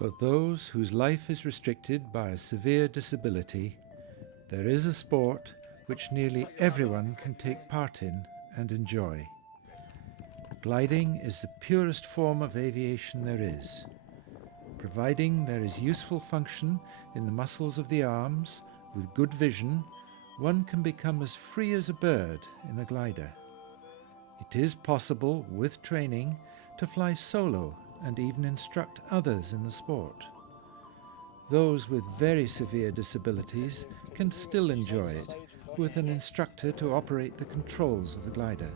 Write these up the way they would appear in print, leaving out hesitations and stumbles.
For those whose life is restricted by a severe disability, there is a sport which nearly everyone can take part in and enjoy. Gliding is the purest form of aviation there is. Providing there is useful function in the muscles of the arms, with good vision, one can become as free as a bird in a glider. It is possible, with training, to fly solo and even instruct others in the sport. Those with very severe disabilities can still enjoy it, with an instructor to operate the controls of the glider.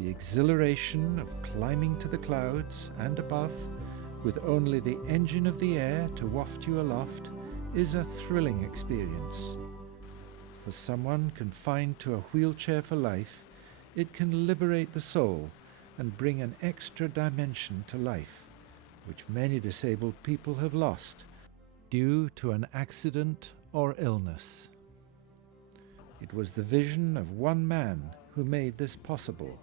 The exhilaration of climbing to the clouds and above, with only the engine of the air to waft you aloft, is a thrilling experience. For someone confined to a wheelchair for life, it can liberate the soul and bring an extra dimension to life, which many disabled people have lost due to an accident or illness. It was the vision of one man who made this possible.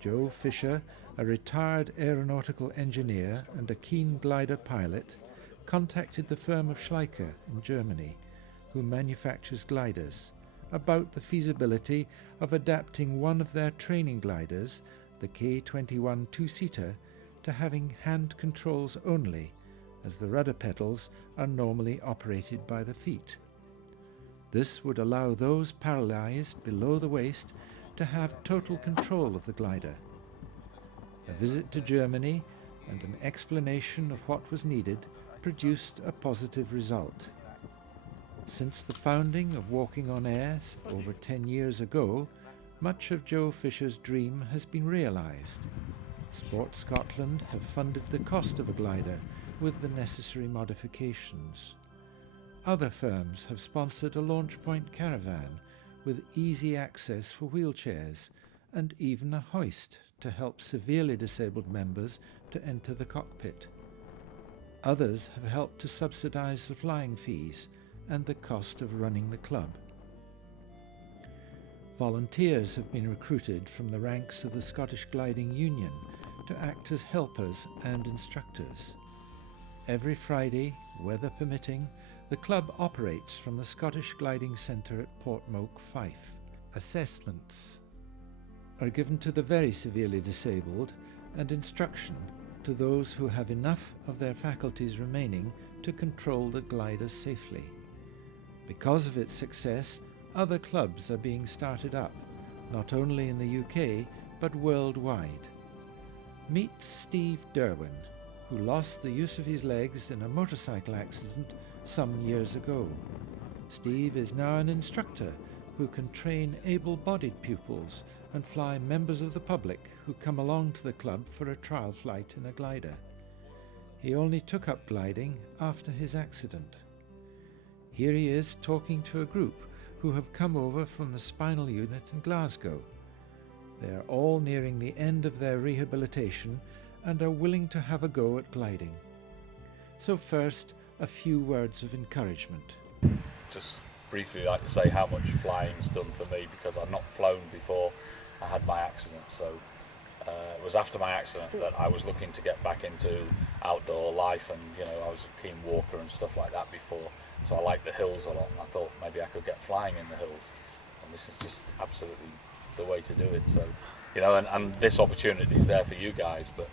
Joe Fisher, a retired aeronautical engineer and a keen glider pilot, contacted the firm of Schleicher in Germany, who manufactures gliders, about the feasibility of adapting one of their training gliders, the K-21 two-seater, to having hand controls only, as the rudder pedals are normally operated by the feet. This would allow those paralyzed below the waist to have total control of the glider. A visit to Germany and an explanation of what was needed produced a positive result. Since the founding of Walking on Air over 10 years ago, much of Joe Fisher's dream has been realised. Sport Scotland have funded the cost of a glider with the necessary modifications. Other firms have sponsored a launch point caravan with easy access for wheelchairs and even a hoist to help severely disabled members to enter the cockpit. Others have helped to subsidise the flying fees and the cost of running the club. Volunteers have been recruited from the ranks of the Scottish Gliding Union to act as helpers and instructors. Every Friday, weather permitting, the club operates from the Scottish Gliding Centre at Portmoak, Fife. Assessments are given to the very severely disabled and instruction to those who have enough of their faculties remaining to control the glider safely. Because of its success, other clubs are being started up, not only in the UK, but worldwide. Meet Steve Derwin, who lost the use of his legs in a motorcycle accident some years ago. Steve is now an instructor who can train able-bodied pupils and fly members of the public who come along to the club for a trial flight in a glider. He only took up gliding after his accident. Here he is talking to a group who have come over from the spinal unit in Glasgow. They are all nearing the end of their rehabilitation and are willing to have a go at gliding. So first, a few words of encouragement. Just briefly like to say how much flying's done for me, because I've not flown before I had my accident. So it was after my accident that I was looking to get back into outdoor life, and I was a keen walker and stuff like that before. So I like the hills a lot, and I thought maybe I could get flying in the hills, and this is just absolutely the way to do it. So and this opportunity is there for you guys, but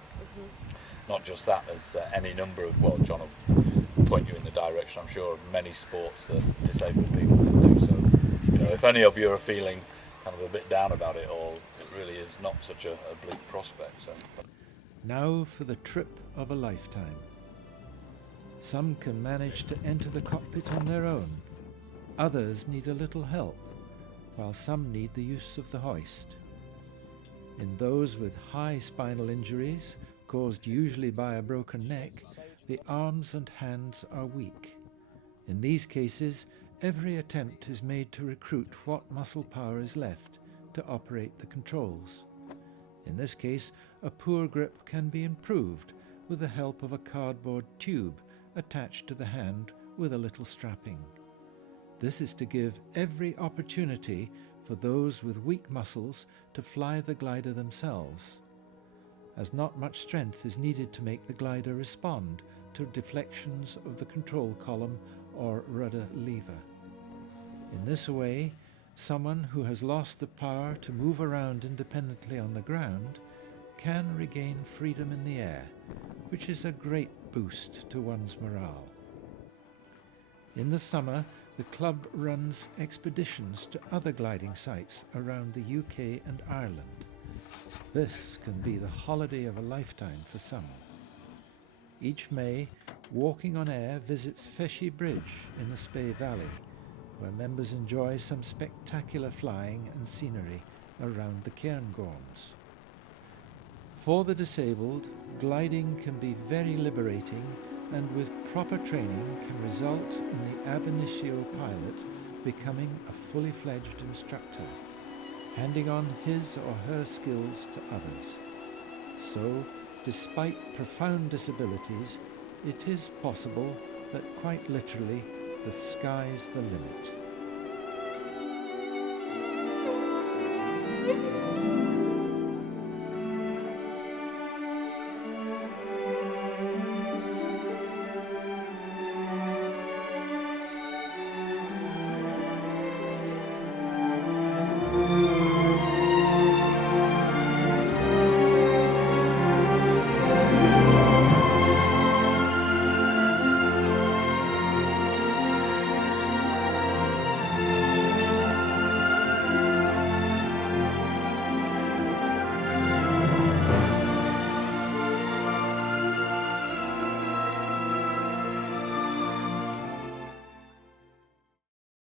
not just that. There's any number of, well, John will point you in the direction, I'm sure, of many sports that disabled people can do. So if any of you are feeling kind of a bit down about it all, it really is not such a bleak prospect. So now for the trip of a lifetime. Some can manage to enter the cockpit on their own. Others need a little help, while some need the use of the hoist. In those with high spinal injuries, caused usually by a broken neck, the arms and hands are weak. In these cases, every attempt is made to recruit what muscle power is left to operate the controls. In this case, a poor grip can be improved with the help of a cardboard tube attached to the hand with a little strapping. This is to give every opportunity for those with weak muscles to fly the glider themselves, as not much strength is needed to make the glider respond to deflections of the control column or rudder lever. In this way, someone who has lost the power to move around independently on the ground can regain freedom in the air, which is a great boost to one's morale. In the summer, the club runs expeditions to other gliding sites around the UK and Ireland. This can be the holiday of a lifetime for some. Each May, Walking on Air visits Feshy Bridge in the Spey Valley, where members enjoy some spectacular flying and scenery around the Cairngorms. For the disabled, gliding can be very liberating, and with proper training can result in the ab initio pilot becoming a fully fledged instructor, handing on his or her skills to others. So, despite profound disabilities, it is possible that quite literally the sky's the limit.